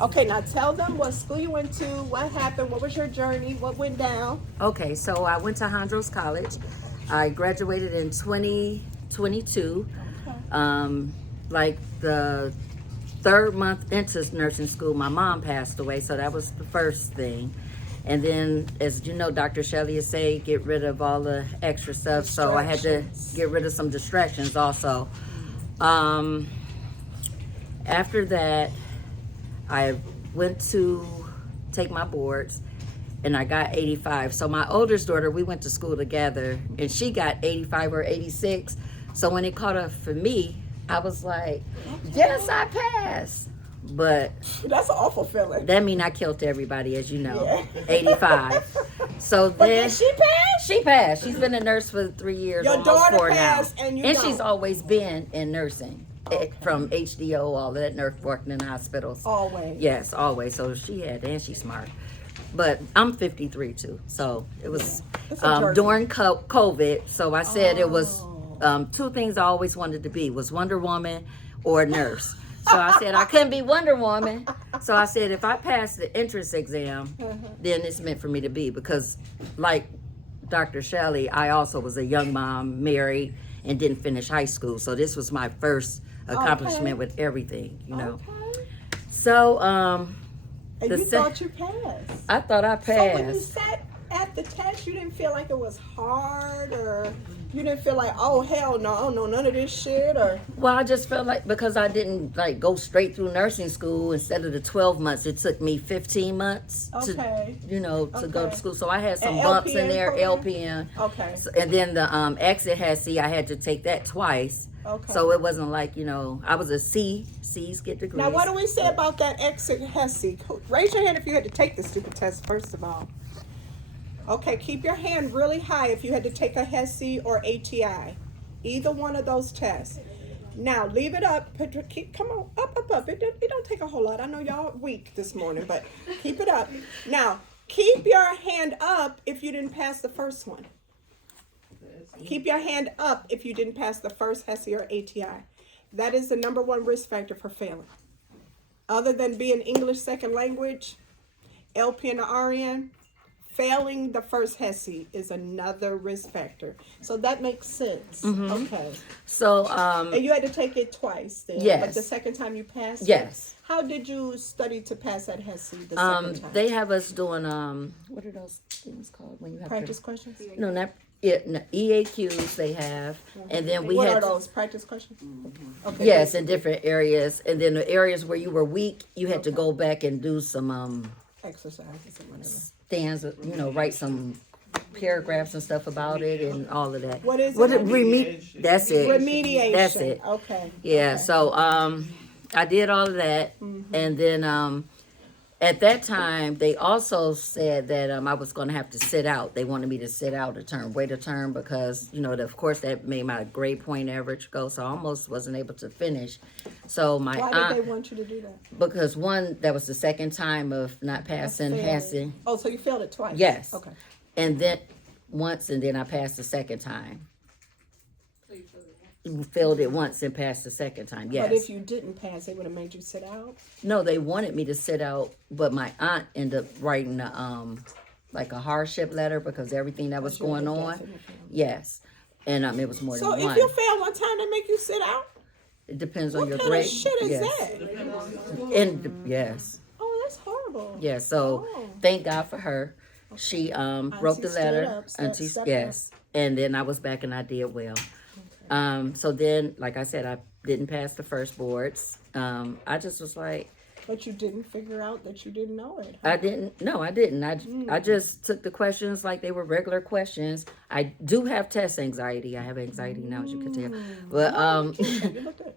Okay, now tell them what school you went to, what happened, what was your journey, what went down. Okay, so I went to Hondros College. I graduated in 2022. Okay. Like the third month into nursing school, my mom passed away, so that was the first thing. And then, as you know, Dr. Shelley would say, get rid of all the extra stuff. So I had to get rid of some distractions also. After that, I went to take my boards and I got 85. So my oldest daughter, we went to school together and she got 85 or 86. So when it caught up for me, I was like, yes, I passed. But that's an awful feeling. That mean I killed everybody, as you know. Yeah. 85. So but then did she passed? She passed. She's been a nurse for 3 years. Your almost daughter 4 passed, now. and you and don't. She's always been in nursing. Okay. From HDO, all that, nurse working in hospitals. Always. Yes, always. So she had, and she's smart. But I'm 53 too. So it was during COVID. So I said it was 2 things I always wanted to be was Wonder Woman or nurse. So I said I couldn't be Wonder Woman. So I said if I pass the entrance exam, then it's meant for me to be. Because like Dr. Shelley, I also was a young mom, married, and didn't finish high school. So this was my first accomplishment with everything, you know. Okay. So, and you thought you passed. I thought I passed. So when you sat at the test, you didn't feel like it was hard, or you didn't feel like, oh hell no, I don't know none of this shit, or? Well, I just felt like because I didn't like go straight through nursing school, instead of the 12 months, it took me 15 months to, you know, to go to school. So I had some bumps in there, LPN. Okay. So, and then the exit HESI, I had to take that twice. Okay. So it wasn't like, you know, I was a C. C's get degrees. Now, what do we say about that exit HESI? Raise your hand if you had to take the stupid test, first of all. Okay, keep your hand really high if you had to take a HESI or ATI. Either one of those tests. Now, leave it up. Come on, up. It don't take a whole lot. I know y'all weak this morning, but keep it up. Now, keep your hand up if you didn't pass the first one. Keep your hand up if you didn't pass the first HESI or ATI. That is the #1 risk factor for failing. Other than being English second language, LPN or RN, failing the first HESI is another risk factor. So that makes sense. Okay. So, and you had to take it twice then? Yes. But the second time you passed yes. it? How did you study to pass that HESI the second time? They have us doing, what are those things called when you have practice questions? No, not EAQs they have. And then we what had... are those, practice questions? Okay. Yes, in different areas. And then the areas where you were weak, you had to go back and do some... exercises and whatever. Stands, you know, write some paragraphs and stuff about it and all of that. What is it? Remediation. That's it. Remediation. That's it. Okay. Yeah. Okay. So I did all of that, and then at that time they also said that I was going to have to sit out. They wanted me to sit out wait a term, because you know, of course, that made my grade point average go. So I almost wasn't able to finish. So my why aunt, did they want you to do that? Because one, that was the second time of not passing HESI. Oh, so you failed it twice? Yes. Okay. And then once, and then I passed the second time. You failed it once and passed the second time. Yes. But if you didn't pass, they would have made you sit out? No, they wanted me to sit out, but my aunt ended up writing like a hardship letter because everything that was going on. Yes. And it was more than one. So if you fail one time, they make you sit out? It depends on your grade. What kind of shit is that? And yes. Oh, that's horrible. Yeah, so thank God for her. She wrote the letter. Yes. And then I was back and I did well. So then, like I said, I didn't pass the first boards. I just was like... But you didn't figure out that you didn't know it. Huh? I didn't. No, I didn't. I just took the questions like they were regular questions. I do have test anxiety. I have anxiety now, as you can tell. But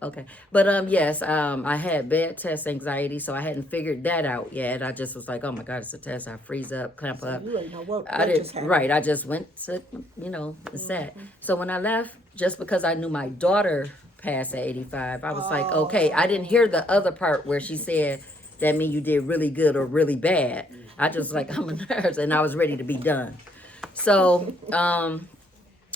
okay. But yes, I had bad test anxiety, so I hadn't figured that out yet. I just was like, oh my God, it's a test. I freeze up, clamp up. You ain't know what I didn't. just happened. Right. I just went to, you know, and sat. So when I left, just because I knew my daughter passed at 85, I was like, okay. I didn't hear the other part where she said that mean you did really good or really bad. I just like, I'm a nurse, and I was ready to be done. So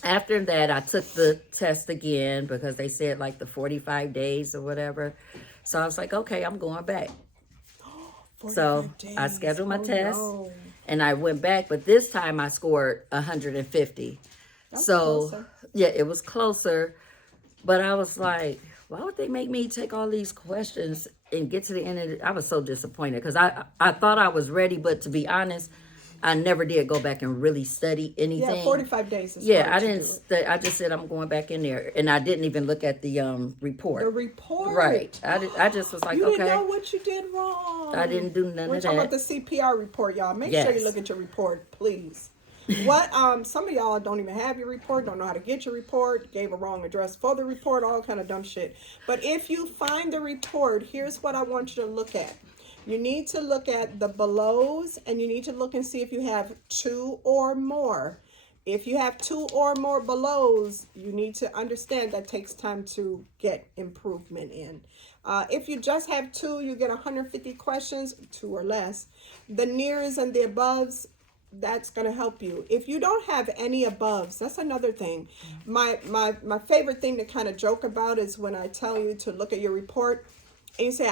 after that, I took the test again because they said like the 45 days or whatever. So I was like, okay, I'm going back. So 45 days. I scheduled my Oh, test no. and I went back, but this time I scored 150. That's So closer. yeah, it was closer, but I was like, why would they make me take all these questions and get to the end of it? I was so disappointed because I thought I was ready, but to be honest, I never did go back and really study anything. Yeah, 45 days is Yeah, hard I to didn't. do it. I just said I'm going back in there, and I didn't even look at the report. The report. Right. I just was like, You okay. didn't know what you did wrong. I didn't do none We're of talking that. about the CPR report, y'all. Make sure you Yes. look at your report, please. What some of y'all don't even have your report, don't know how to get your report, gave a wrong address for the report, all kind of dumb shit. But if you find the report, here's what I want you to look at. You need to look at the belows, and you need to look and see if you have 2 or more. If you have 2 or more belows, you need to understand that takes time to get improvement in. If you just have 2, you get 150 questions, 2 or less. The nears and the aboves, that's going to help you. If you don't have any aboves, that's another thing. My favorite thing to kind of joke about is when I tell you to look at your report and you say,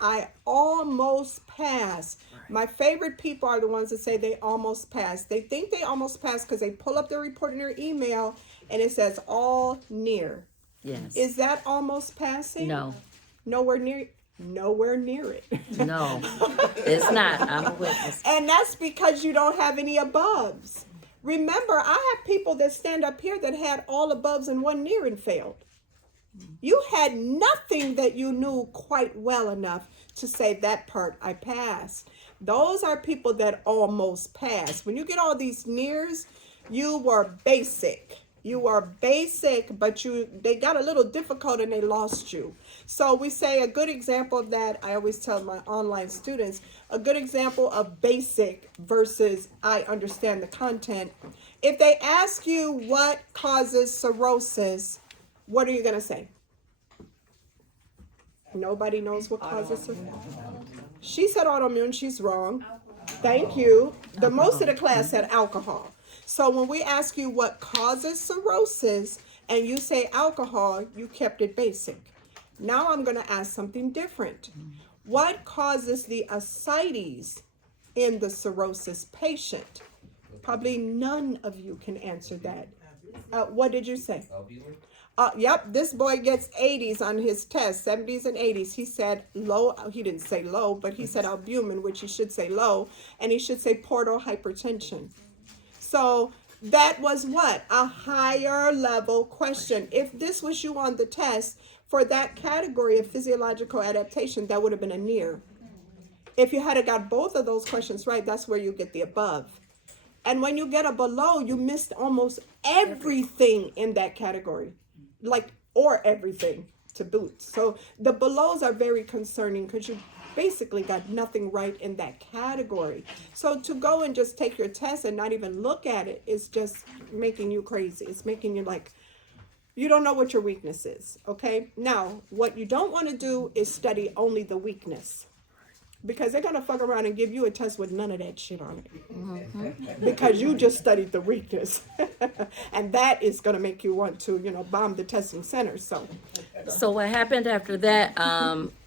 I almost passed. Right. My favorite people are the ones that say they almost passed. They think they almost passed because they pull up their report in their email and it says all near. Yes. Is that almost passing? No. Nowhere near it. No, it's not. I'm a witness. And that's because you don't have any aboves. Remember, I have people that stand up here that had all aboves and 1 near and failed. You had nothing that you knew quite well enough to say that part I passed. Those are people that almost passed. When you get all these nears, you were basic. You were basic, but they got a little difficult and they lost you. So we say a good example of that, I always tell my online students, a good example of basic versus I understand the content. If they ask you what causes cirrhosis, what are you going to say? Nobody knows what causes cirrhosis. She said autoimmune. She's wrong. Thank you. The most of the class said alcohol. So when we ask you what causes cirrhosis and you say alcohol, you kept it basic. Now I'm going to ask something different. What causes the ascites in the cirrhosis patient? Probably none of you can answer that. What did you say? Yep, this boy gets 80s on his test, 70s and 80s. He said low, he didn't say low, but he said albumin, which he should say low, and he should say portal hypertension. So that was what? A higher level question. If this was you on the test for that category of physiological adaptation, that would have been a near. If you had got both of those questions right, that's where you get the above. And when you get a below, you missed almost everything in that category, or everything to boot. So the belows are very concerning because you basically got nothing right in that category. So to go and just take your test and not even look at it is just making you crazy. It's making you you don't know what your weakness is, okay? Now, what you don't want to do is study only the weakness. Because they're going to fuck around and give you a test with none of that shit on it. Mm-hmm. Because you just studied the weakness. And that is going to make you want to, bomb the testing center. So what happened after that,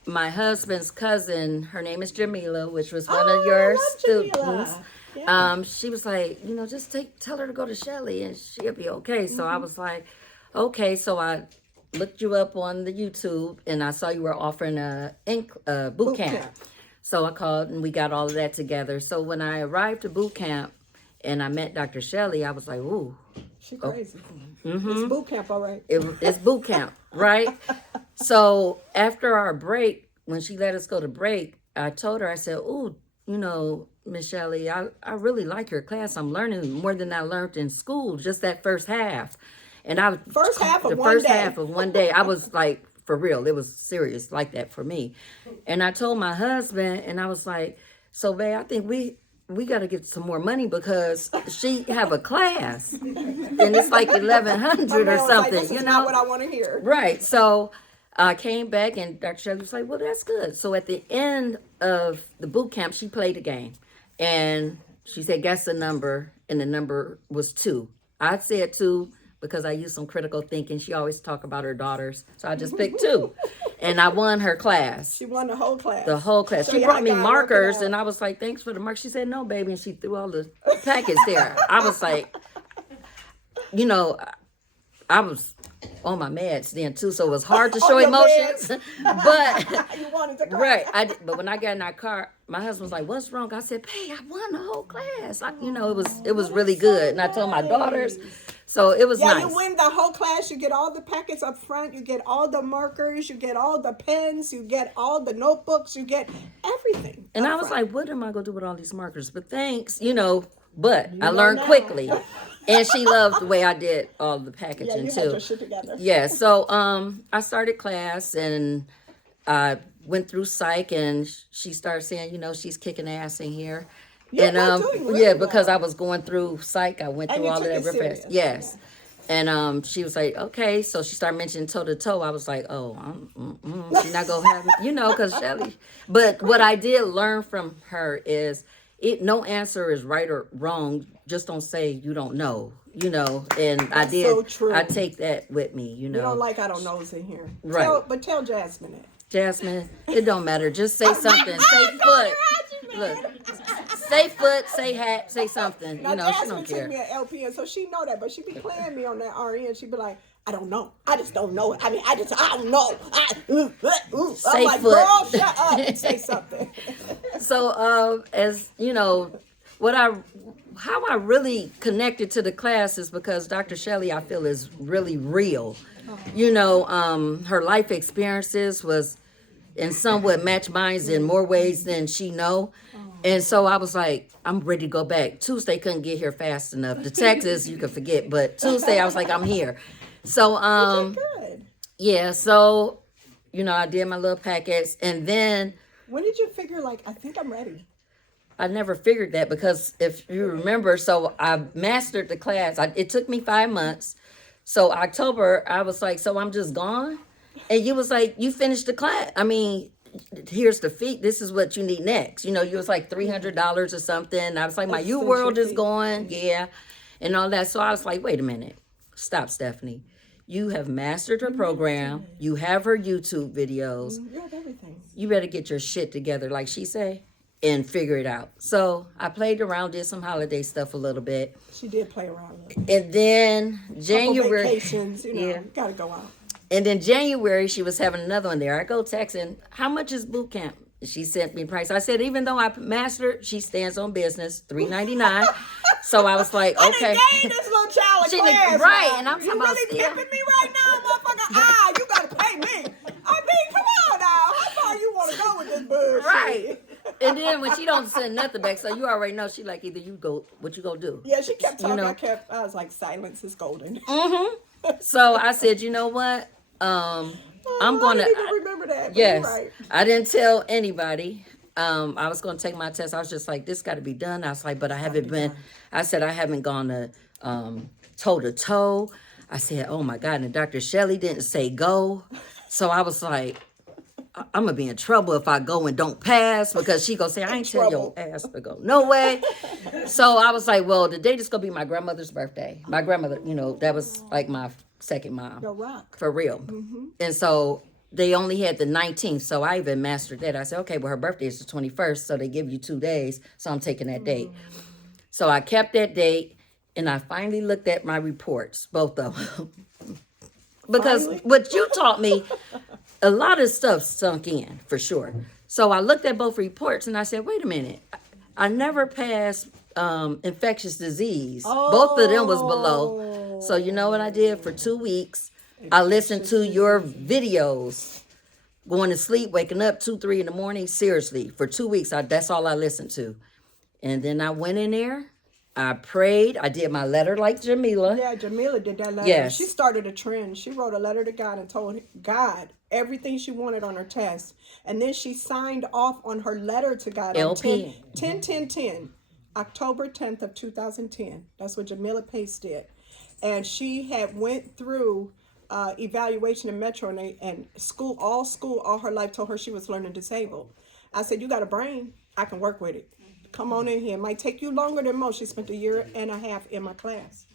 my husband's cousin, her name is Jamila, which was one of your students. Yeah. She was like, just tell her to go to Shelly and she'll be okay. So I was like, okay. So I looked you up on the YouTube and I saw you were offering a boot camp. So I called and we got all of that together. So when I arrived to boot camp and I met Dr. Shelley, I was like, ooh. She crazy. Mm-hmm. It's boot camp, all right. It's boot camp, right? So after our break, when she let us go to break, I told her, I said, ooh, Miss Shelley, I really like your class. I'm learning more than I learned in school, just that first half. And the first half of one day, I was like, for real, it was serious like that for me. And I told my husband, and I was like, so babe, I think we got to get some more money because she have a class and it's like 1,100 or something, this is not what I want to hear. Right. So I came back and Dr. Shelley was like, well, that's good. So at the end of the boot camp, she played a game and she said, guess the number. And the number was 2. I said 2. Because I used some critical thinking. She always talk about her daughters. So I just picked 2. and I won her class. She won the whole class. The whole class. So She y'all brought me gotta work it markers, out. and I was like, "Thanks for the mark." She said, "No, baby," and she threw all the packets there. I was like, you know, I was on my meds then too, so it was hard to show your emotions. But You wanted to cry. right, but when I got in that car, my husband was like, "What's wrong?" I said, "Babe, I won the whole class." It was really good, and I told my daughters, so it was Yeah, nice. you win the whole class. You get all the packets up front. You get all the markers. You get all the pens. You get all the notebooks. You get everything. And up I was front. like, what am I going to do with all these markers? But thanks, but I know learned now. quickly. And she loved the way I did all the Yeah, packaging you too. had your shit together. Yeah, so I started class and I went through psych and she started saying, she's kicking ass in here. You're And doing really yeah, because well. I was going through psych, I went And through you all of took that it real serious. fast. Yes. And she was like, okay. So she started mentioning toe to toe. I was like, oh, she's not going to have me, because Shelly. But what I did learn from her is no answer is right or wrong. Just don't say you don't know, and I did. so true. I take that with me, You don't like I don't knows in here. Right. But tell Jasmine it. Jasmine, it don't matter. Just say something. Say foot. Look, say foot, say hat, say something. Now, she Jasmine don't care. took me at LPN, so she know that, but she be playing me on that RN. She be like, I don't know. I just don't know. I mean, I don't know. I'm Say like, foot. girl, shut up and say something. So, as how I really connected to the class is because Dr. Shelley, I feel, is really real. Her life experiences was in somewhat match mine in more ways than she know. And so I was like, I'm ready to go back. Tuesday couldn't get here fast enough. The Texas, you can forget, but Tuesday I was like, I'm here. So, Good. yeah, so, I did my little packets and then When did you figure, like, I think I'm ready? I never figured that because if you remember, so I mastered the class. It took me 5 months. So October, I was like, so I'm just gone? And you was like, you finished the class. I mean, here's the fee. This is what you need next. You was like $300 or something. I was like, my That's U such world a is fee. going. Yeah. And all that. So I was like, wait a minute. Stop, Stephanie. You have mastered her program. You have her YouTube videos. You have everything. You better get your shit together, like she say, and figure it out. So I played around, did some holiday stuff a little bit. She did play around a little. And then January. Vacations, Yeah. gotta go out. And then January, she was having another one there. I go texting, how much is boot camp? She sent me price. I said, even though I mastered, she stands on business, $3.99. So I was like, okay. I done gave this little child a She class. done- right, now. and I'm you talking about really still- pimping me right now, motherfucker. You gotta pay me. I mean, come on now. How far you want to go with this bullshit? Right. And then when she don't send nothing back, so you already know she like either you go, what you gonna do? Yeah, she kept talking. know. I was like, silence is golden. So I said, you know what? I'm gonna. I didn't even remember that. But Yes, you're right. I didn't tell anybody. I was going to take my test. I was just like, this got to be done. I was like, but I haven't been. I said I haven't gone to toe to toe. I said, oh my God, and Dr. Shelley didn't say go, so I was like, I'm gonna be in trouble if I go and don't pass because she gonna say I ain't tell your ass to go. No way. So I was like, well, the date is gonna be my grandmother's birthday. My grandmother, that was like my second mom. Yo, rock. For real. And so they only had the 19th, so I even mastered that. I said, okay, well, her birthday is the 21st, so they give you 2 days, so I'm taking that date. So I kept that date, and I finally looked at my reports, both of them. Because what you taught me, a lot of stuff sunk in, for sure. So I looked at both reports, and I said, wait a minute. I never passed infectious disease. Both of them was below. So you know what I did? For 2 weeks, I listened to your videos, going to sleep, waking up 2, 3 in the morning. Seriously, for 2 weeks, that's all I listened to. And then I went in there, I prayed, I did my letter like Jamila. Yeah, Jamila did that letter. Yes. She started a trend. She wrote a letter to God and told God everything she wanted on her test. And then she signed off on her letter to God LPN. on 10, October 10th of 2010. That's what Jamila Pace did. And she had went through evaluation in Metro and school all her life told her she was learning disabled. I said, you got a brain. I can work with it. Come on in here. It might take you longer than most. She spent 1.5 years in my class.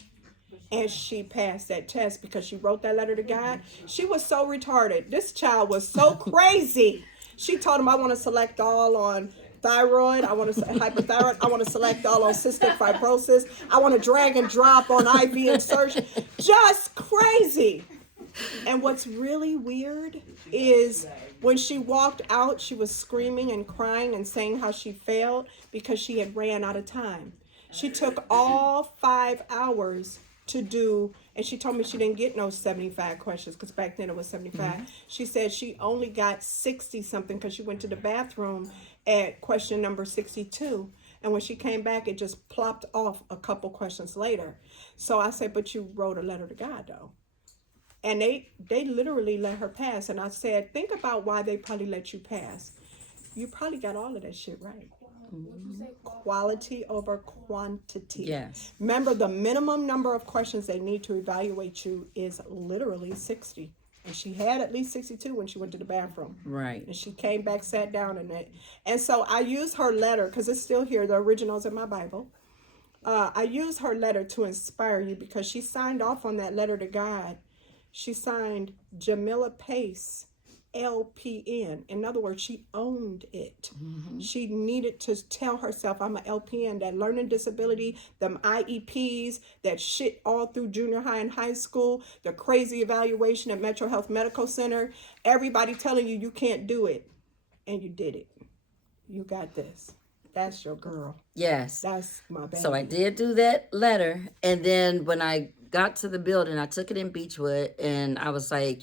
and she passed that test because she wrote that letter to God. She was so retarded. This child was so crazy. She told him, I want to select all on thyroid, I want to hypothyroid, I want to select all on cystic fibrosis, I want to drag and drop on IV insertion. Just crazy. And what's really weird is when she walked out, she was screaming and crying and saying how she failed because she had ran out of time. She took all 5 hours to do, and she told me she didn't get no 75 questions because back then it was 75. She said she only got 60 something because she went to the bathroom at question number 62. And when she came back, it just plopped off a couple questions later. So I said, but you wrote a letter to God though. And they literally let her pass. And I said, think about why they probably let you pass. You probably got all of that shit right. Quality over quantity. Yes. Remember, the minimum number of questions they need to evaluate you is literally 60. And she had at least 62 when she went to the bathroom. Right. And she came back, sat down, and so I used her letter, because it's still here, the original's in my Bible. I used her letter to inspire you because she signed off on that letter to God. She signed Jamila Pace, LPN. In other words, she owned it. She needed to tell herself, I'm an LPN, that learning disability, them IEPs, that shit all through junior high and high school, the crazy evaluation at Metro Health Medical Center, everybody telling you you can't do it. And you did it. You got this. That's your girl. Yes. That's my baby. So I did do that letter. And then when I got to the building, I took it in Beechwood, and I was like,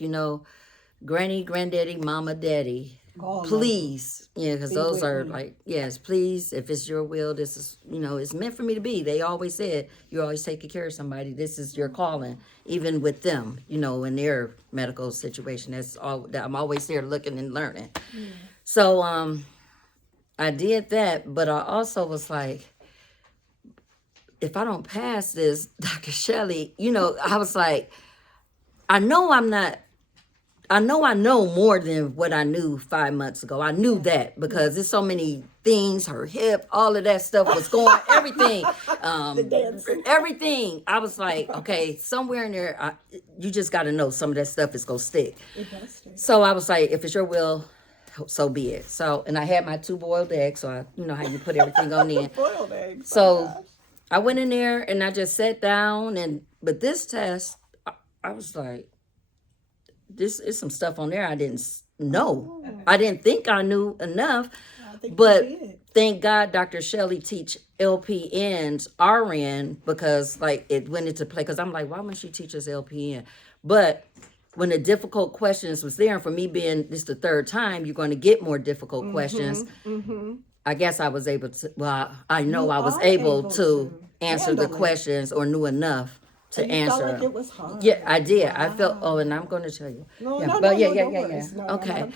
Granny, Granddaddy, Mama, Daddy, please, because those are like, yes, please, if it's your will, this is, it's meant for me to be. They always said, you're always taking care of somebody. This is your calling, even with them, in their medical situation. That's all. I'm always there looking and learning. So I did that, but I also was like, if I don't pass this, Dr. Shelley, I was like, I know I know more than what I knew 5 months ago. I knew that because there's so many things, her hip, all of that stuff was going, everything. Everything. I was like, okay, somewhere in there, you just got to know some of that stuff is going to stick. It does stick. So I was like, if it's your will, so be it. So, and I had my 2 boiled eggs, so how you put everything on in. Boiled eggs. So I went in there and I just sat down, but this test, I was like, this is some stuff on there I didn't know. I didn't think I knew enough, but thank God Dr. Shelley teach LPNs RN because it went into play. Because I'm like, why wouldn't she teach us LPN? But when the difficult questions was there, and for me being this the 3rd time, you're going to get more difficult questions. I guess I was able to. Well, I know I was able to answer the questions or knew enough to answer. Felt like it was hard. Yeah, I did. Wow. I felt. Oh, and I'm going to tell you. No. Okay,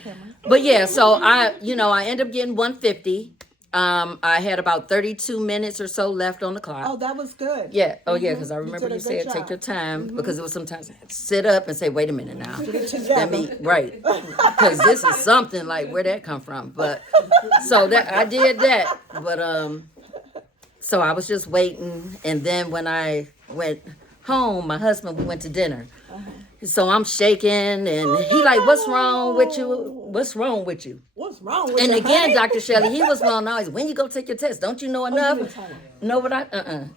but yeah. So I ended up getting 150. I had about 32 minutes or so left on the clock. Oh, that was good. Yeah. Oh, yeah. Because I remember you said take your time because it was sometimes I had to sit up and say, wait a minute now. Let me right because this is something like where that come from. But so that I did that. But so I was just waiting, and then when I went home, my husband, we went to dinner. So I'm shaking, and he like, what's wrong with you? What's wrong with you? What's wrong with you? And again, honey? Dr. Shelley, he was wrong always. When you go take your test, don't you know enough? You didn't tell him. Know what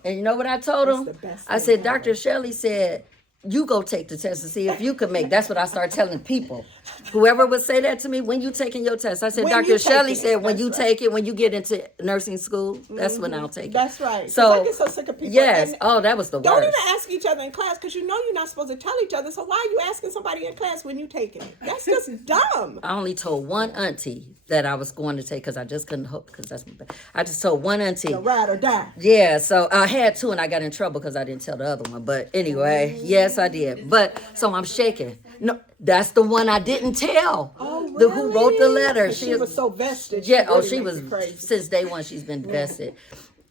And you know what I told him? I said, Dr. Shelley said, you go take the test and see if you can make. That's what I started telling people. Whoever would say that to me, when you taking your test, I said, Dr. Shelley said, when you take it, when you get into nursing school, that's when I'll take it. That's right. So I get so sick of people. Yes. Oh, that was the worst. Don't even ask each other in class because you're not supposed to tell each other. So why are you asking somebody in class when you taking it? That's just dumb. I only told one auntie that I was going to take because I just couldn't hope because that's my bad. I just told one auntie. You ride or die. Yeah, so I had 2 and I got in trouble because I didn't tell the other one. But anyway, yes, I did. But so I'm shaking. No, that's the one I didn't tell. Oh, really? Who wrote the letter. She was so vested. Yeah, she was since day one. She's been vested.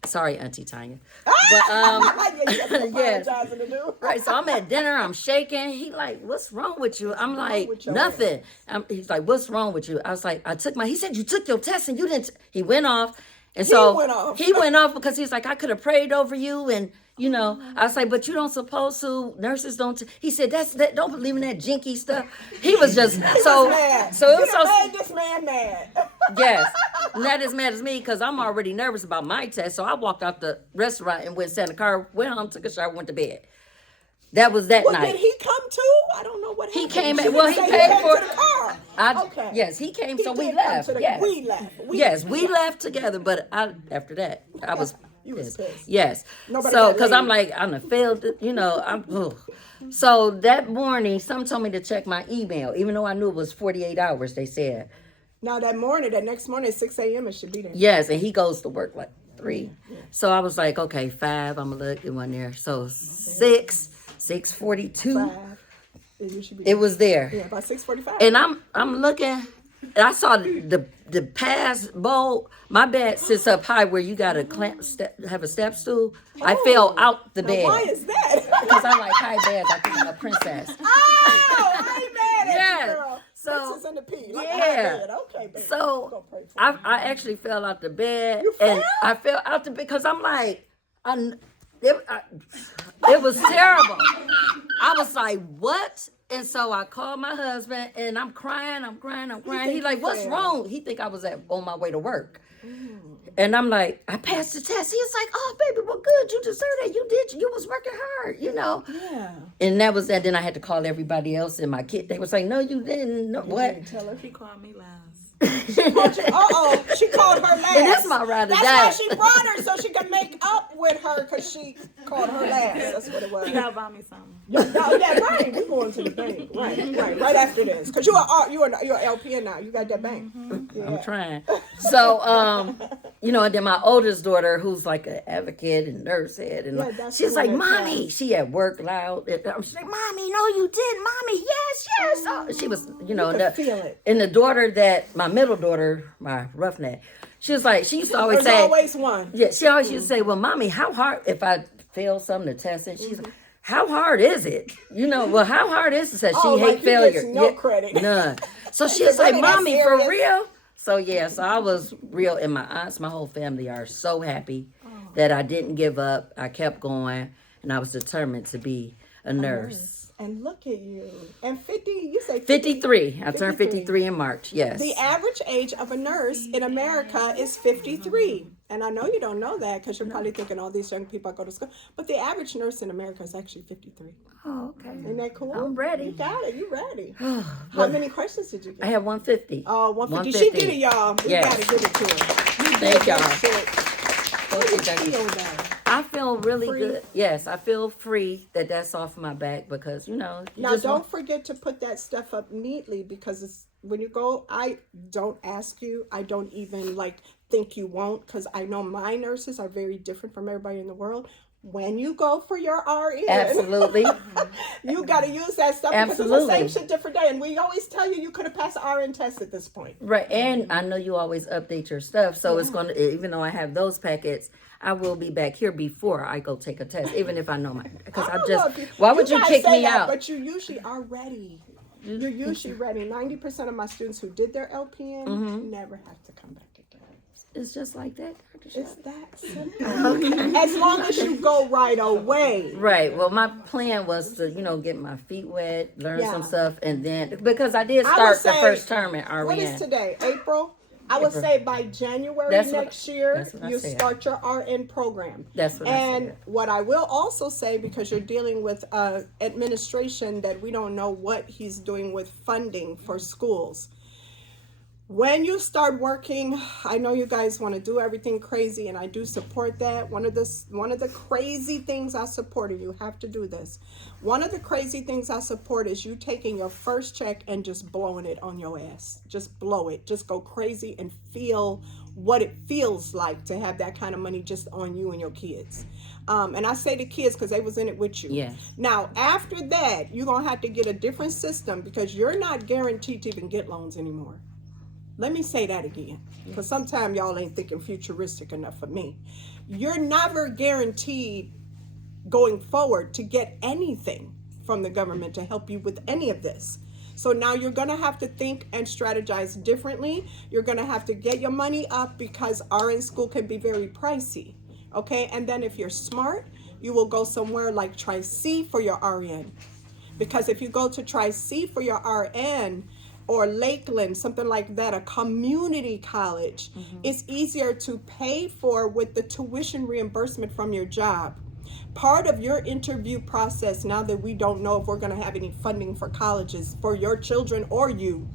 Sorry, Auntie Tanya. But yeah. Right. So I'm at dinner. I'm shaking. He like, what's wrong with you? I'm like, nothing. He's like, what's wrong with you? I was like, he said you took your test and you didn't. He went off. And so he went off because he was like, I could have prayed over you and You know, I was like, but you don't supposed to. Nurses don't. He said, that. Don't believe in that jinky stuff. He was just so. Mad. So it was You so. made this man mad. Yes, not as mad as me because I'm already nervous about my test. So I walked out the restaurant and went, sat in the car, went home, took a shower, went to bed. That was that Well, night. did he come too? I don't know what happened. He came. She Well, he didn't say paid came for to the car. Okay. Yes, he came. He So we did left. come to the- Yes, we left. we left together. But after that, I was. You was pissed. Yes. Nobody So, got because laid. I'm like, I'm failed. You know, ugh. So that morning, some told me to check my email, even though I knew it was 48 hours. They said. Now that next morning at 6 a.m. it should be there. Yes, and he goes to work like 3. So I was like, okay, 5. I'm gonna look. It wasn't there. So 6:42. 5. It should be It was there. Yeah, about 6:45. And I'm looking. I saw the pass bowl. My bed sits up high where you gotta have a step stool. I fell out the bed. Why is that? Because I like high beds. I think I'm a princess. Oh, I ain't mad at Yes. you, girl. So, Princess and the P. Like yeah. Okay, baby. So Go pray for I me. actually fell out the bed. You And fell? I fell out the bed because I'm like, it was terrible. I was like, what? And so I called my husband and I'm crying. He like, what's wrong? He think I was on my way to work. And I'm like, I passed the test. He was like, oh, baby, well, good. You deserve that. You did. You was working hard, you know. Yeah. And that was that. Then I had to call everybody else in my kid. They was like, no, you didn't. No, what? Tell her. She called me last. She called her last. And that's my ride or That's die. why she brought her, so she could make up with her, because she called her last. That's what it was. You gotta buy me something. Yeah, right. We're going to the bank. Right after this. Because you're LPN now. You got that bank. Yeah. I'm trying. So, you know, and then my oldest daughter, who's like an advocate and nurse head, and that's she's the like, one that "Mommy," she at work loud. She's like, "Mommy, no, you didn't, Mommy. Yes." Oh, she was, you know, could feel it. And the daughter my middle daughter, my roughneck, she was like, she used to always There's say, always one. yeah, she always used to say, "Well, Mommy, how hard if I fail something to test it?" She's like, how hard is it? You know, well, how hard is it? That she hate he failure. gets no credit. None. So she was like, Really, that's "Mommy, for serious? real?" So yeah, so I was real, and my aunts, my whole family are so happy that I didn't give up. I kept going, and I was determined to be a nurse. And look at you. And 50, you say 53. I turned 53 in March. Yes. The average age of a nurse in America is 53. And I know you don't know that because you're probably thinking all these young people go to school. But the average nurse in America is actually 53. Oh, okay. Isn't that cool? I'm ready. You got it. You ready. How many questions did you get? I have 150. Oh, 150. She did it, y'all. We Yes. got to give it to her. You Thank did y'all. that shit. How do you feel though? I feel really Free. good. Yes, I feel free that's off my back because, you know. You Now, just don't forget to put that stuff up neatly because it's, when you go, I don't ask you. I don't even think you won't, because I know my nurses are very different from everybody in the world. When you go for your RN, Absolutely. you got to use that stuff because it's the Absolutely. same shit, different day. And we always tell you could have passed the RN test at this point. Right, and I know you always update your stuff, so it's going to, even though I have those packets, I will be back here before I go take a test, even if I know because why would you guys kick say me that, out? But you usually are ready. You're usually ready. 90% of my students who did their LPN never have to come back again. It's just like that. It's that simple. As long as you go right away. Right, well, my plan was to, get my feet wet, learn Yeah. some stuff, and then, because I did I would start the say- first term at RN. What is today? April? I would say by January That's what- next year, that's what I you said. start your RN program. That's what I And said. what I will also say, because you're dealing with administration that we don't know what he's doing with funding for schools. When you start working, I know you guys want to do everything crazy, and I do support that. One of the crazy things I support, and you have to do this. One of the crazy things I support is you taking your first check and just blowing it on your ass. Just blow it. Just go crazy and feel what it feels like to have that kind of money just on you and your kids. And I say the kids because they was in it with you. Yes. Now, after that, you're going to have to get a different system because you're not guaranteed to even get loans anymore. Let me say that again, because sometimes y'all ain't thinking futuristic enough for me. You're never guaranteed going forward to get anything from the government to help you with any of this. So now you're going to have to think and strategize differently. You're going to have to get your money up because RN school can be very pricey. Okay, and then if you're smart, you will go somewhere like Tri-C for your RN. Because if you go to Tri-C for your RN, or Lakeland, something like that, a community college, it's easier to pay for with the tuition reimbursement from your job. Part of your interview process, now that we don't know if we're going to have any funding for colleges for your children or you,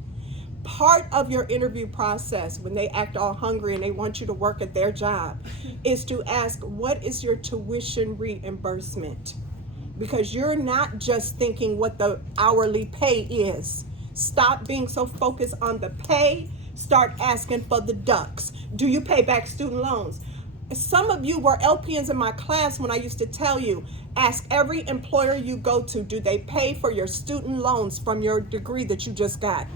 part of your interview process when they act all hungry and they want you to work at their job is to ask, what is your tuition reimbursement? Because you're not just thinking what the hourly pay is. Stop being so focused on the pay. Start asking for the ducks. Do you pay back student loans? Some of you were LPNs in my class when I used to tell you, ask every employer you go to, do they pay for your student loans from your degree that you just got?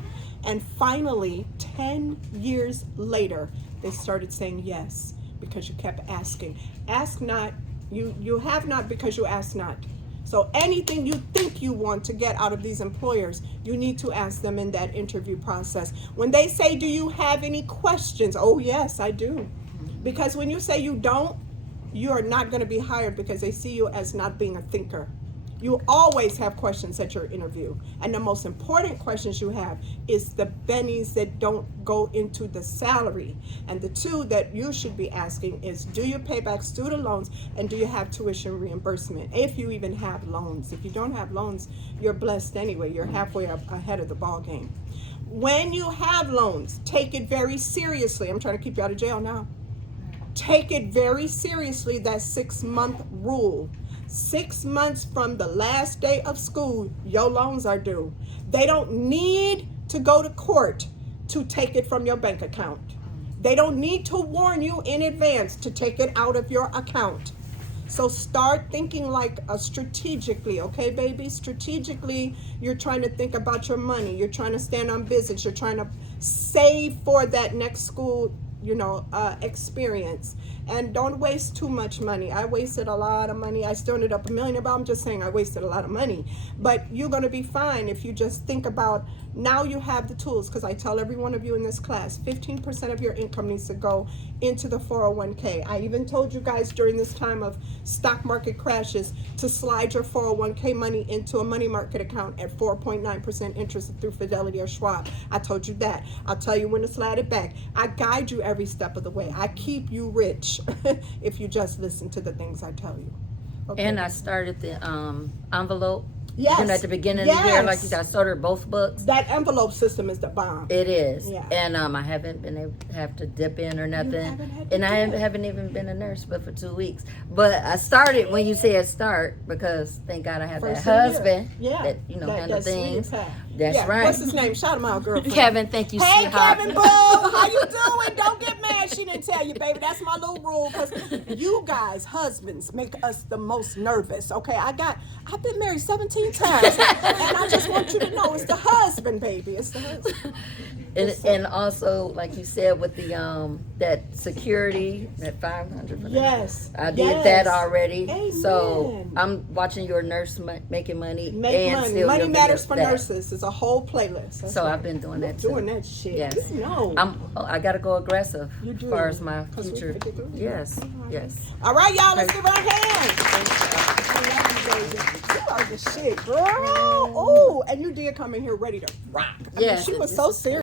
And finally, 10 years later, they started saying yes, because you kept asking. Ask not, you have not because you ask not. So anything you think you want to get out of these employers, you need to ask them in that interview process. When they say, do you have any questions? Oh, yes, I do. Because when you say you don't, you are not going to be hired because they see you as not being a thinker. You always have questions at your interview. And the most important questions you have is the bennies that don't go into the salary. And the two that you should be asking is, do you pay back student loans and do you have tuition reimbursement? If you even have loans. If you don't have loans, you're blessed anyway. You're halfway ahead of the ball game. When you have loans, take it very seriously. I'm trying to keep you out of jail now. Take it very seriously, that 6-month rule. 6 months from the last day of school, your loans are due. They don't need to go to court to take it from your bank account. They don't need to warn you in advance to take it out of your account. So start thinking like strategically, okay, baby? Strategically, you're trying to think about your money. You're trying to stand on business. You're trying to save for that next school experience. And don't waste too much money. I wasted a lot of money. I still ended up $1 million, but I'm just saying I wasted a lot of money. But you're going to be fine if you just think about, now you have the tools, because I tell every one of you in this class, 15% of your income needs to go into the 401k. I even told you guys during this time of stock market crashes to slide your 401k money into a money market account at 4.9% interest through Fidelity or Schwab. I told you that. I'll tell you when to slide it back. I guide you every step of the way. I keep you rich if you just listen to the things I tell you. Okay. And I started the envelope. Yes. At the beginning of the year, like you said, I started both books. That envelope system is the bomb. It is. Yeah. And I haven't been able to have to dip in or nothing. And I haven't even been a nurse but for 2 weeks. But I started when you said start, because thank God I have that husband that handle things. That's right. What's his name? Shout him out, girlfriend. Kevin, thank you, hey, sweetheart. Kevin, boo. How you doing? Don't get mad. She didn't tell you, baby. That's my little rule. Because you guys, husbands, make us the most nervous. Okay, I've been married 17 times. And I just want you to know, it's the husband, baby. It's the husband. And also, like you said, with the that security, that 500. Yes, I did that already. Amen. So I'm watching your nurse making money. Make and money. still Money your matters for that. nurses. It's a whole playlist. That's So right. I've been doing that too. Doing that shit. Yes. You know. I gotta go aggressive You do. as far as my 'Cause we future. gotta get through it. Yes. Yes. All right, y'all. Let's give her a hand. I love you, baby. You are the shit, girl. Oh, and you did come in here ready to rock. I mean, Yes. she was so serious.